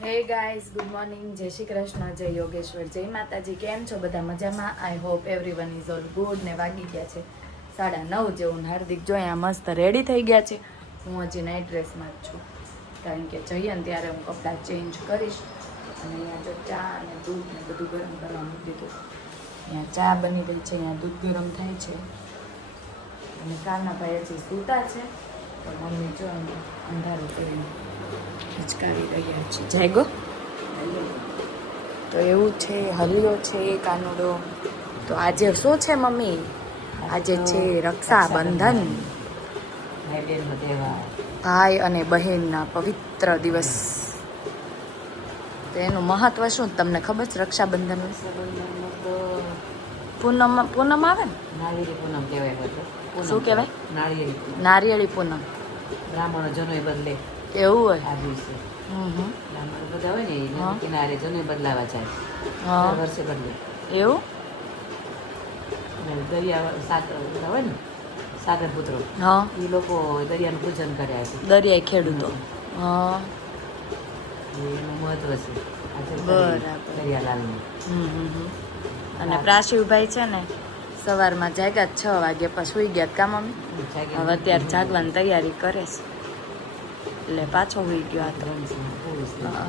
Hey guys, good morning, જય શ્રી કૃષ્ણ, જય યોગેશ્વર, જય માતાજી. કેમ છો બધા? મજામાં? I hope everyone is all good. ને વાગી ગયા છે 9:30 જેવું. હાર્દિક જો અહીંયા મસ્ત રેડી થઈ ગયા છે. હું હજી નાઇટ ડ્રેસમાં જ છું, કારણ કે જઈએ ને ત્યારે હું કપડાં ચેન્જ કરીશ. અને અહીંયા જો ચા અને દૂધ ને બધું ગરમ કરવા મૂકી દીધું. અહીંયા ચા બની ગઈ છે, અહીંયા દૂધ ગરમ થાય છે. અને કાના ભાઈ હજી સૂતા છે, તો મમ્મી જો અંધારું કરીને હિચકાવી રહ્યા છે. જાગો તો એવું છે, હલિયો છે કાનુડો. તો આજે શું છે મમ્મી? આજે છે રક્ષાબંધન, ભાઈ અને બહેનના પવિત્ર દિવસ. તો એનું મહત્વ શું તમને ખબર છે? રક્ષાબંધન પૂનમ આવે ને, પૂનમ કહેવાય. શું કહેવાય? નારિયેળી પૂનમ. બ્રાહ્મણો જનોય બદલે એવું હોય. આ દિવસે બ્રાહ્મણો બધા હોય ને એ હા. કિનારે જનોય બદલાવા જાય, હા દર વર્ષે બદલે. એવું. અને દરિયા સાગર બધા હોય ને, સાગર પુત્રો, હા, એ લોકો દરિયાનું પૂજન કર્યા છે. દરિયાઈ ખેડૂતો. હા એનું મહત્વ છે આજે બરાબર. દરિયાલાલનું. અને પ્રાશિવભાઈ છે ને સવારમાં જાગ્યા 6 વાગે, પછી સુઈ ગયા કા મમ્મી? હવે અત્યારે જાગવાની તૈયારી કરે છે, એટલે પાછો સુઈ ગયો હતો. હા.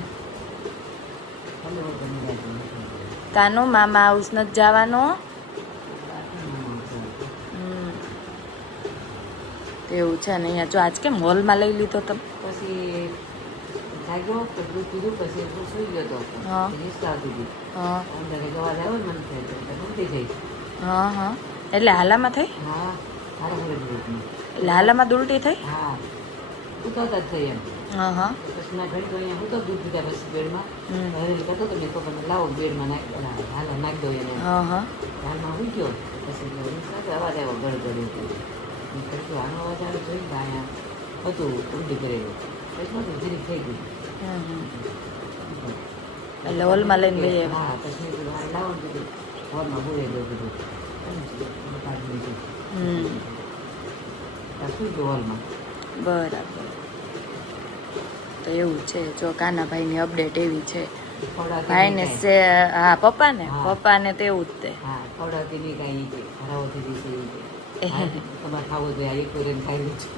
કાનો મામા હાઉસ નથી જવાનો. એવું છે ને. અહીંયા જો આજ કેમ હોલમાં લઈ લીધો તમે? પછી જાગ્યો તો દૂધ પીધું, પછી સુઈ ગયો હતો. હા. હિચકાવતી હતી. હા અંદર ગવા જાવ ને મન થાય તો ઊંઘી જાય. હા હા. એટલે હાલામાં થઈ? હા, સારા ઘરે દૂધ. એટલે હાલામાં દુલટી થઈ? હા, ઉતરતા જ થઈ એમ. હા હા. પછી ના ઘડી તો અહીંયા હું તો દૂધ પીધા પછી બેડમાં હવેલી કરતો તો મેં પપ્પાને લાવો બેડમાં નાખી દઉં એને. હા હા. હાલમાં હું ગયો પછી અવાજ આવ્યો ગળગડી. પછી આનો અવાજ આવે જોઈને તો અહીંયા હતું ઊંડી કરેલું. પછી નહોતું જીરી થઈ ગયું. એટલે હોલમાં લઈને બે. હા, પછી મેં કીધું હાલ લાવો ને કીધું હોલમાં બોલે દો કીધું. કાઢી દીધું. શું ગયો હોલમાં. બરાબર. તો એવું છે. જો કાનાભાઈની અપડેટ એવી છે. ભાઈને છે. હા પપ્પાને તો એવું જ તે. હા, ખવડાવતી નહીં કાંઈ કે હરાવતી દીધી તમારે ખાવું જોઈએ એક કરીને ખાઈ લીધું.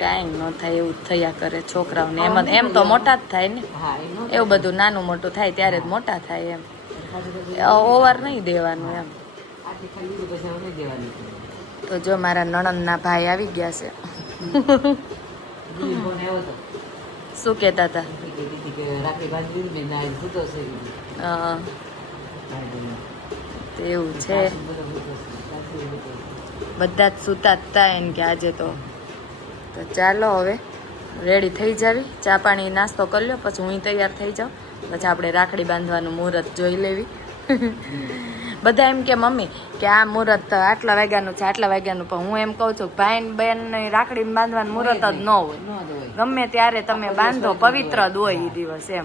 કાંઈ ન થાય એવું જ થયા કરે છોકરાઓને. એમ તો મોટા જ થાય ને. એવું બધું નાનું મોટું થાય ત્યારે જ મોટા થાય એમ. ઓવર નહીં દેવાનું એમ. તો જો મારા નણંદના ભાઈ આવી ગયા છે. શું કહેતા હતા? તો એવું છે. બધા જ સૂતા જ હતા એને કે આજે તો ચાલો હવે રેડી થઈ જાવી, ચા પાણી નાસ્તો કરી લો, પછી હું તૈયાર થઈ જાઉં, પછી આપણે રાખડી બાંધવાનું મુહૂર્ત જોઈ લેવી. બધા એમ કે મમ્મી કે આ મુહૂર્ત આટલા વાગ્યાનું છે, આટલા વાગ્યાનું, પણ હું એમ કહું છું ભાઈ બેન રાખડી બાંધવાનું મુહૂર્ત જ ન હોય. ગમે ત્યારે તમે બાંધો, પવિત્ર જ હોય એ દિવસ એમ.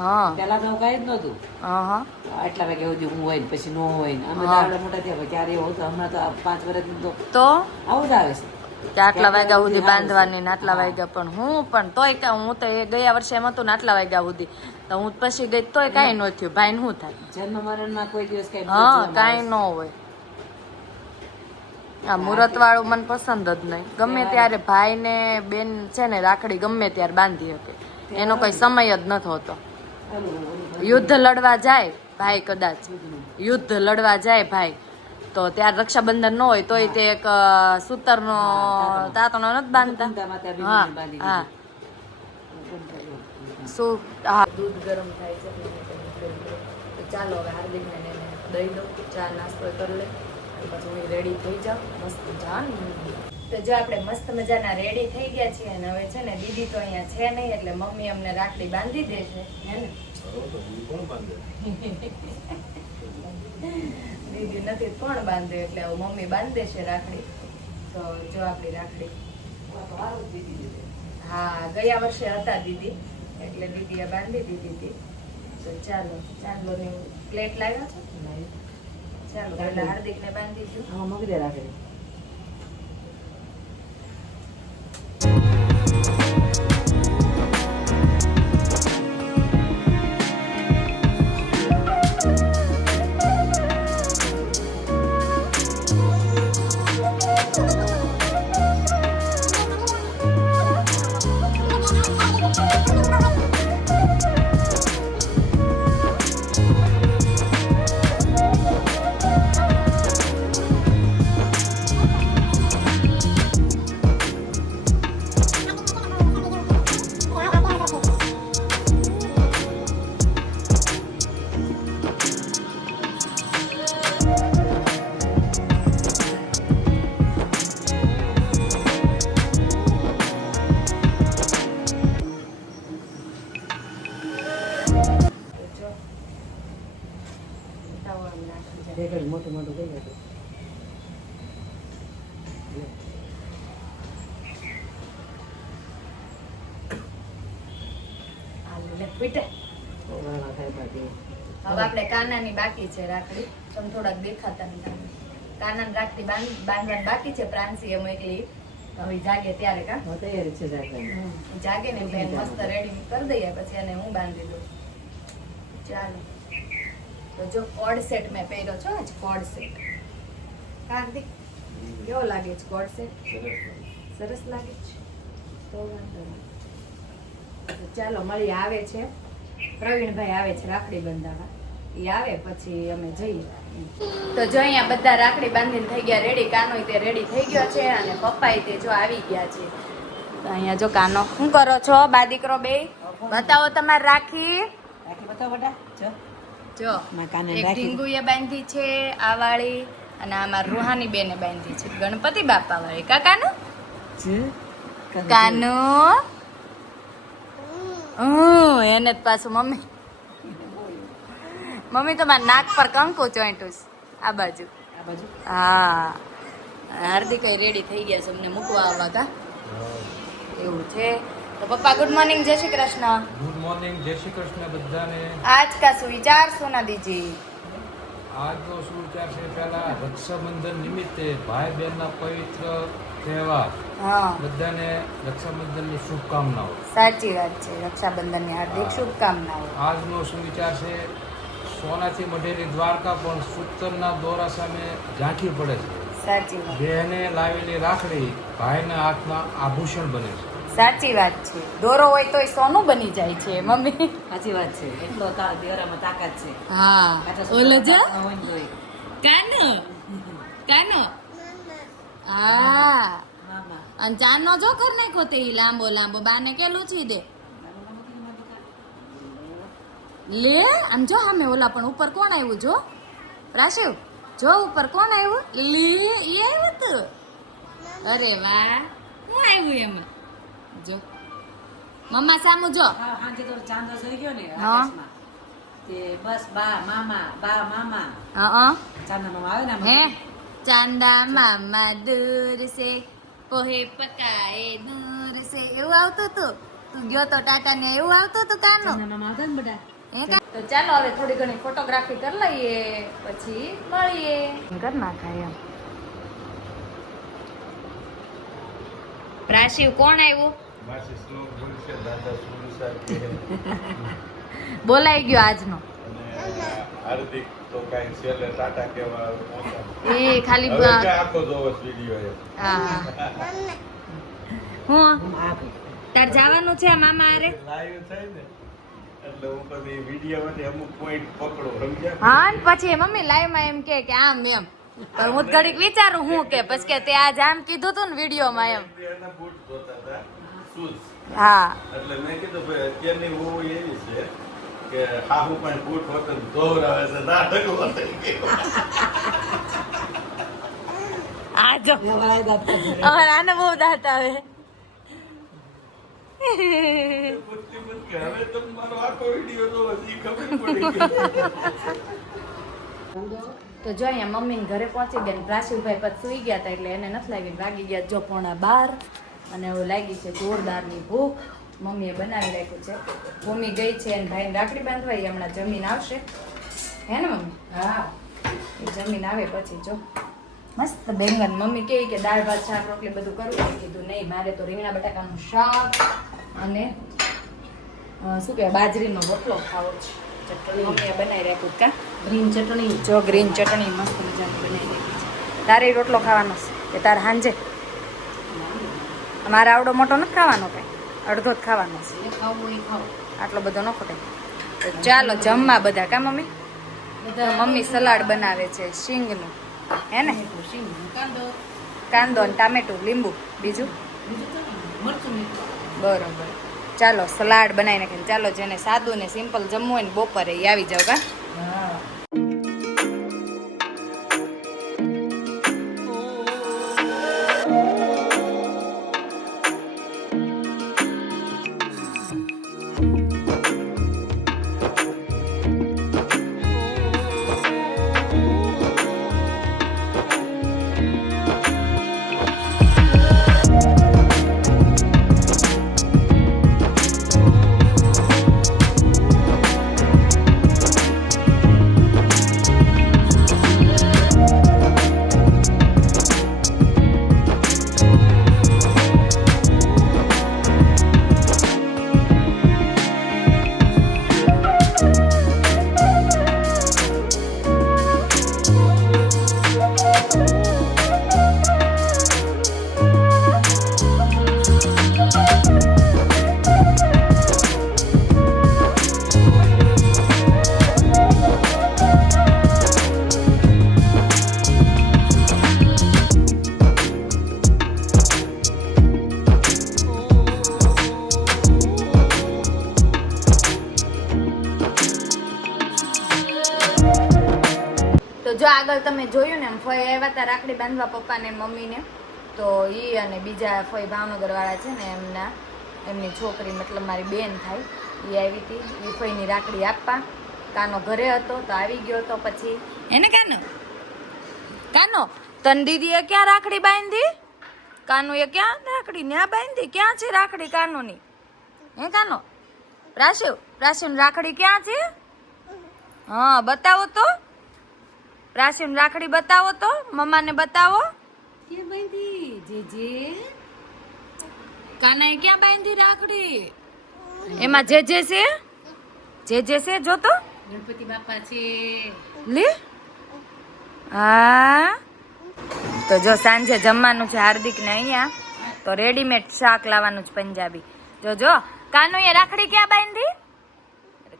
હા પેલા તો કઈ જ નતું. હા આટલા વાગ્યા સુધી હું હોય ને પછી ન હોય ને અમે દાડા મોટા થયા ત્યારે એવું હતું. હમણાં તો 5 વર્ષ તો આવું જ આવે છે કે આટલા વાગ્યા સુધી બાંધવાની ને આટલા વાગ્યા. પણ હું પણ તોય કે હું તો એ ગયા વર્ષે એમ હતું ને આટલા વાગ્યા સુધી, તો હું પછી ગઈ તોય કાંઈ ન થયું. ભાઈ શું થાય? જન્મ મરણમાં કોઈ દિવસ કઈ હા કાંઈ ન હોય. આ મુહૂર્ત વાળું મને પસંદ જ નહીં. ગમે ત્યારે ભાઈ ને બેન છે ને રાખડી ગમે ત્યારે બાંધી શકે, એનો કોઈ સમય જ નથી હોતો. યુદ્ધ લડવા જાય ભાઈ, કદાચ યુદ્ધ લડવા જાય ભાઈ, તો ત્યારે રક્ષાબંધન ન હોય તોય તે એક સૂતરનો તાતણો નથી બાંધતા. હા હા. શું? હા, દૂધ ગરમ થાય છે. તો ચાલો હવે હાર્દિકને દઈ દો, ચા નાસ્તો કરી લે, પછી હું રેડી થઈ જાઉં મસ્ત જાન. તો જો આપણે મસ્ત મજાના રેડી થઈ ગયા છીએ. અને હવે છે ને દીદી તો અહીંયા છે નહીં, એટલે મમ્મી અમને રાખડી બાંધી દેશે, હે ને? દીદી નથી કોણ બાંધે, એટલે હવે મમ્મી બાંધી દેશે રાખડી. તો જો આપણી રાખડી. હા, ગયા વર્ષે હતા દીદી, એટલે દીદીએ બાંધી દીધી હતી. તો ચાલો ચાંદલોની પ્લેટ લાવ્યા છો? ચાલો એટલે હાર્દિકને બાંધી દઉં. મગદે રાખે. જો તવામાં નાખી જાય. તે ઘડી મોટું મોટું થઈ ગયું આલુ લે પીટે. વાળા થાય બાકી હવે આપણે કાનાની બાકી છે રાખડી. તમે થોડાક દેખાતા નથી. કાનાની રાખડી બાંધવાની બાકી છે. પ્રાંસી મોકલી હવે જાગે ત્યારે કા હવે તૈયારી છે રાખવાની. જાગે ને બેન મસ્ત રેડી કરી દઈએ પછી એને હું બાંધી દઉં. ચાલો તો જો કોડ સેટ મેં પહેર્યો છો આજ કોડ સેટ. કાર્તિક કેવો લાગે છે કોડ સેટ? સરસ લાગે છે તો વાંધો નહીં. તો ચાલો મળી આવે છે પ્રવીણભાઈ આવે છે રાખડી બંધાવા. એ આવે પછી અમે જઈએ. તો જો અહીંયા બધા રાખડી બાંધીને થઈ ગયા રેડી. કાનો તે રેડી થઈ ગયો છે અને પપ્પા તે જો આવી ગયા છે. તો અહીંયા જો કાનો શું કરો છો બા દીકરો બે? બતાવો તમારી રાખી. રાખી બતાવો બેટા જો જો મારા કાને એક રાખી. ઢીંગુએ બાંધી છે આ વાળી અને આ મારી રૂહાની બેને બાંધી છે ગણપતિ બાપા વાળી. કાકાનું કાનો એને જ પાછું મમ્મી તો મારા નાક પર કંકુ ચોંટ્યું છે આ બાજુ. આ બાજુ હા હાર્દિક રેડી થઈ ગયા છે અમને મૂકવા આવવા કા એવું છે. તો પપ્પા ગુડ મોર્નિંગ જય શ્રી કૃષ્ણ. ગુડ મોર્નિંગ જય શ્રી કૃષ્ણ બધાને. आज का सुविचार सुना दीजिए. આજનો સુવિચાર છે પહેલા રક્ષાબંધન નિમિત્તે ભાઈ બહેનના પવિત્ર તહેવાર હા બધાને રક્ષાબંધનની શુભકામનાઓ. સાચી વાત છે. રક્ષાબંધનની હાર્દિક શુભકામનાઓ. આજનો સુવિચાર છે સોનાથી મઢેલી દ્વારકા પણ સૂતરના દોરા સામે ઝાંખી પડે છે. સાચી વાત. બહેને લાવેલી રાખડી ભાઈના હાથમાં આભૂષણ બને છે. સાચી વાત છે. દોરો હોય તોય સોનું બની જાય છે મમ્મી. સાચી વાત છે. એટલો તાર દેવરામાં તાકાત છે. હા કાચા ઓલે જો છોકરા હોય ને તોય. કાનો કાનો હા મામા અને ચાનો જો કર નાખો તે ઈ લાંબો લાંબો બાને કે લૂછી દે લે. આમ જો અમે ઓલા પણ ઉપર કોણ આવ્યું જો રાશિવ જો ઉપર કોણ આવ્યું લે ઈ આવ્યું તું. અરે વાહ હું આવ્યું એમાં જો મમ્મા સામુ જો. હા હાંજે તો ચાંદો જોઈ ગયો ને હા. આકાશમાં. તે બસ બા મામા હા ચાંદા મામા આવે ને હે આમાં. ચાંદા મામા દૂર સે પોહે પકાએ દૂર સે એવું આવતું તું. તું ગયો તો ટાટા ને એવું આવતું તું કાનો. ચાંદા મામા આવતા ને બધા. તો ચાલો હવે થોડી ઘણી ફોટોગ્રાફી કરી લઈએ પછી મળીએ. કર નાખાય એમ. રાશિવ કોણ આવ્યું માસી શ્લોક બોલશે દાદા સુરસાઈ બોલાઈ ગયો આજનો. અને હાર્દિક તો કાંઈ છેલ્લે ટાટા કહેવા પહોંચ્યા. એ ખાલી હવે ક્યાં આખો જોવો વિડીયો એ હા હું આપે તાર જવાનું છે મામા અરે. લાઈવ થાય ને એટલે હું પછી વિડીયોમાંથી અમુક પોઈન્ટ પકડો સમજ્યા. હા ને પછી મમ્મી લાઈવ માં એમ કે આમ એમ પણ હું ઘડીક વિચારું હું કે પછી કે તે આજ આમ કીધું તું ને વિડીયોમાં એમ. એના બૂટ જોતા હતા શૂઝ. હા એટલે મેં કીધું ભાઈ અત્યારની વહુ એવી છે કે હાહુ પણ બૂટ વતન ધોવરાવે છે નાટક વતન આ જો અમારે આને બહુ દાંત આવે. હવે તમારો આખો વિડીયો તો હજી ખબર પડી ગઈ. તો જો અહીંયા મમ્મીને ઘરે પહોંચી ગયા ને પ્રાશુભાઈ પછી સુઈ ગયા હતા એટલે એને નથી લાગી. વાગી ગયા જો 11:30 અને હવે લાગી છે જોરદારની ભૂખ. મમ્મીએ બનાવી રાખ્યું છે. ભૂમિ ગઈ છે અને ભાઈને રાખડી બાંધવા એ હમણાં જમીન આવશે હે ને મમ્મી? હા એ જમીન આવે પછી જો મસ્ત બેંગન. મમ્મી કહે કે દાળ ભાત શાક રોટલી બધું કરવું. મેં કીધું નહીં, મારે તો રીંગણા બટાકાનું શાક અને શું કહેવાય બાજરીનો રોટલો ખાવો છે. ચટણી મમ્મીએ બનાવી રાખ્યું કા ગ્રીન ચટણી. જો ગ્રીન ચટણી મસ્ત મજાની બનાવી રાખી છે. તારે ઈ રોટલો ખાવાનો છે કે તારે સાંજે? મારે આવડો મોટો નથી ખાવાનો કઈ, અડધો જ ખાવાનો છે. જે ખાવું એ ખાઓ. આટલો બધો ન ખોટે. તો ચાલો જમવા બધા કા મમ્મી. તો મમ્મી સલાડ બનાવે છે શીંગનું, હે ને? શીંગ, કાંદો, કાંદો અને ટામેટું, લીંબુ, બીજું બીજું તો નહીં. મરચું મીઠું. બરોબર. ચાલો સલાડ બનાવી નાખીને ચાલો જેને સાદું ને સિમ્પલ જમવું હોય ને બપોરે એ આવી જાવ કા. હા. જો આગળ તમે જોયું ને એમ ફઈ આવ્યા હતા રાખડી બાંધવા પપ્પાને મમ્મીને. તો ઈ અને બીજા ફઈ ભાવનગર વાળા છે ને એમની છોકરી મતલબ મારી બેન થાય એ આવી હતી. એ ફઈની રાખડી આપવા. કાનો ઘરે હતો તો આવી ગયો હતો. પછી એને કાનો તન દીદીએ ક્યાં રાખડી બાંધી? કાનુએ ક્યાં રાખડી ન્યા બાંધી? ક્યાં છે રાખડી કાનુની? હે કાનો? પ્રાશિવ રાખડી ક્યાં છે? હા બતાવો તો. પ્રાચીન રાખડી બતાવો તો, મમ્માને બતાવો. ક્યાં બાંધી? જે કાનાએ ક્યાં બાંધી રાખડી? એમાં જે છે જો તો. ગણપતિ બાપા છે. લે હા. તો જો સાંજે જમવાનું છે હાર્દિક ને અહીંયા. તો રેડીમેડ શાક લાવવાનું છે પંજાબી. જો કાનુએ રાખડી ક્યાં બાંધી?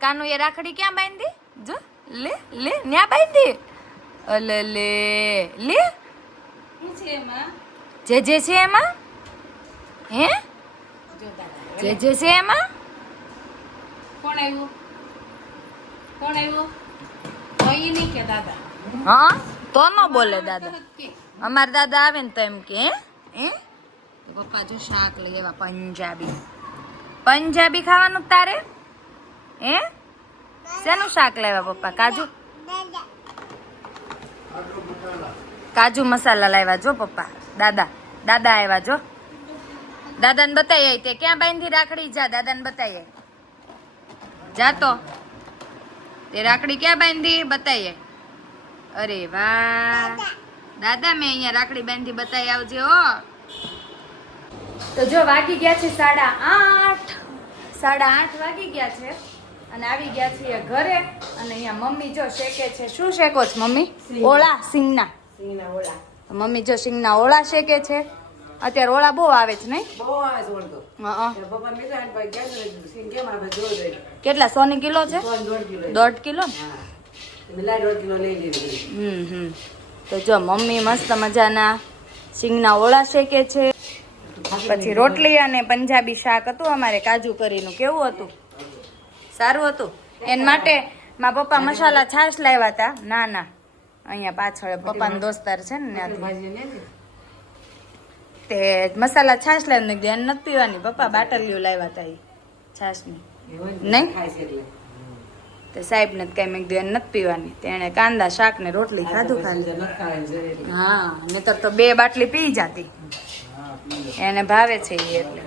કાનુએ રાખડી ક્યાં બાંધી? જો લે ન્યા બાંધી. અલે લે શું છે એમાં? જે છે એમાં? હે જો દાદા. જે છે એમાં? કોણ આવ્યું? કોઈ નહીં કે દાદા. હા તો ન બોલે દાદા. તરત કે. અમાર દાદા આવે ને તો એમ કે હે તો પપ્પા જો શાક લઈ આવ્યા પંજાબી ખાવાનું તારે? હે શેનું શાક લાવ્યા પપ્પા? કાજુ મસાલા લાવ્યા જો પપ્પા. દાદા આવ્યા જો. દાદાને બતાવી આવી તે ક્યાં બાંધી રાખડી? જા દાદાને બતાવી આવી. જા તો તે રાખડી ક્યાં બાંધી બતાવી આવી. અરે વાહ દાદા મેં અહીંયા રાખડી બાંધી બતાવી આવજે હો. તો જો વાગી ગયા છે 8:30 વાગી ગયા છે અને આવી ગયા છીએ ઘરે. અને અહીંયા મમ્મી જો શેકે છે. શું શેકો છે મમ્મી? ઓળા સિંગના. મમ્મી જો સિંગના ઓળા શેકે છે. અત્યારે ઓળા બહુ આવે છે નહીં? બહુ આવે છે ઓળતો. હા પપ્પા મીઠા ને ભાઈ ક્યાં સિંગ કેમ આવે જોર દે. કેટલા 100 કિલો છે? 1.5 કિલો. 1.5 કિલો ને? હા. મિલાઈ 1.5 કિલો લઈ લીધી. તો જો મમ્મી મસ્ત મજાના સિંગના ઓળા શેકે છે. પછી રોટલી અને પંજાબી શાક હતું અમારે કાજુ કરીનું. કેવું હતું? સારું હતું. એના માટે મારા પપ્પા મસાલા છાશ લાવ્યા હતા. ના અહીંયા પાછળ પપ્પાનો દોસ્તાર છે ને ત્યાંથી. ભાજી લે ને. તે મસાલા છાશ લાવીને ધ્યાન નથી પીવાની. પપ્પા બાટલીઓ લાવ્યા હતા એ છાશની. નહીં? ખાય છે એટલે. તે સાહેબને કઈ મેં ધ્યાન નથી પીવાની. તેણે કાંદા શાક ને રોટલી ખાધું ખાલી. નથી ખાય છે એટલે. હા નહીતર તો 2 બાટલી પી જાતી. એને ભાવે છે એ એટલે.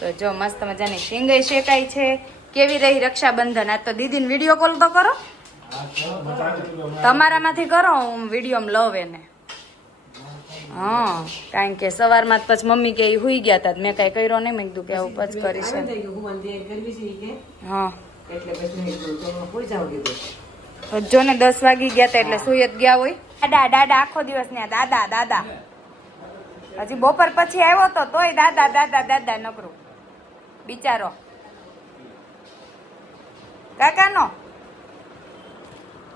તો જો મસ્ત મજાની શીંગઈ શેકાઈ છે. કેવી રહી રક્ષાબંધન? આ તો દીદીને વિડીયો કોલ તો કરો. તમારામાંથી કરો હું વિડીયો લવ એને. હા કારણ કે સવારમાં જ પછી મમ્મી કે ઈ હુઈ ગયા હતા મેં કઈ કર્યો નહીં મેં કીધું કે આવું પછી કરીશ આવે ને કે હું મને કરવી છે ઈ કે હા એટલે પછી મેં કીધું તો કોઈ જાવ કીધું જો ને 10 વાગી ગયા હતા એટલે સુઈ જ ગયા હોય દાદા દાદા આખો દિવસ ને દાદા દાદા હજી બપોર પછી આવ્યો તો તોય દાદા દાદા દાદા નકરું બિચારો કાકાનો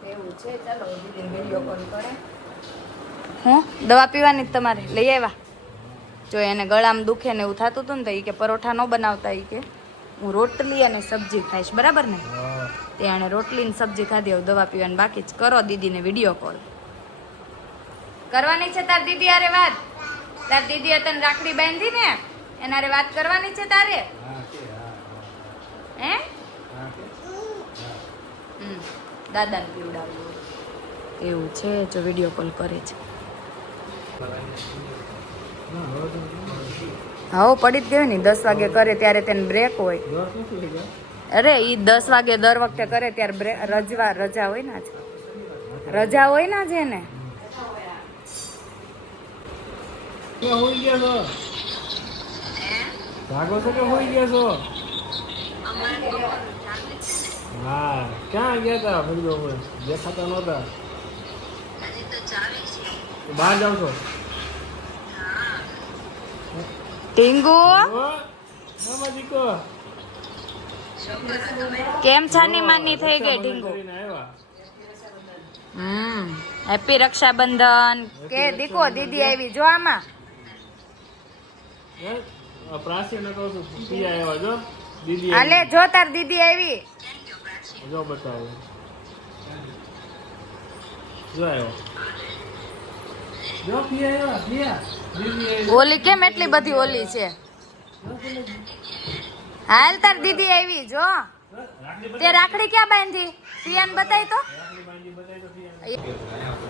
એવું છે ચાલો દીદી વિડીયો કોલ કરે હું દવા પીવાની જ તમારે લઈ આવ્યા જો એને ગળામાં દુખે ને એવું થતું હતું ને તો એ કે પરોઠા ન બનાવતા એ કે હું રોટલી અને સબ્જી ખાઈશ બરાબર ને તે એણે રોટલી ને સબ્જી ખાધી હવે દવા પીવાની બાકી જ કરો દીદીને વિડીયો કોલ કરવાની છે તાર દીદી હારે વાત તાર દીદીએ તને રાખડી બાંધી ને એના હારે વાત કરવાની છે તારે હે દાદાને પીવડાવ્યું એવું છે જો વિડીયો કોલ કરે છે હા પડી જ ગયું ને 10 વાગે કરે ત્યારે તેને બ્રેક હોય અરે ઈ 10 વાગે દર વખતે કરે ત્યારે રજા હોય ને આજે રજા હોય ને આજે ને હોઈ ગયા છો ભાગો છો કે હોઈ ગયા છો હા ક્યાં ગયા હતા ફરી દેખાતા નહોતા બહાર જાવ છો ટીંગુ કેમ છાની માની થઈ ગઈ ટીંગુ હેપી રક્ષાબંધન કે દીકો દીદી આવી જો આમાં પ્રાચીને કહું છું પિયા એવા જો દીદી હાલે જો તાર દીદી આવી જો બતાવો જો આવ્યો જો પિયા આવ્યા પિયા દીદી આવી ઓલી કેમ એટલી બધી ઓલી છે હાલ તાર દીદી આવી જો તે રાખડી ક્યાં બાંધી પિયાને બતાવી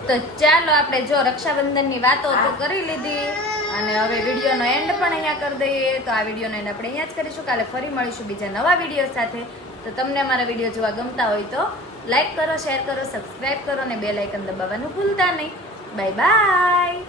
તો ચાલો આપણે જો રક્ષાબંધનની વાતો તો કરી લીધી અને હવે વિડીયોનો એન્ડ પણ અહીંયા કરી દઈએ તો આ વિડીયોનો એન્ડ આપણે અહીંયા જ કરીશું કાલે ફરી મળીશું બીજા નવા વિડીયો સાથે તો તમને અમારા વિડીયો જોવા ગમતા હોય તો લાઈક કરો શેર કરો સબસ્ક્રાઈબ કરો અને બેલ આઇકન દબાવવાનું ભૂલતા નહીં બાય બાય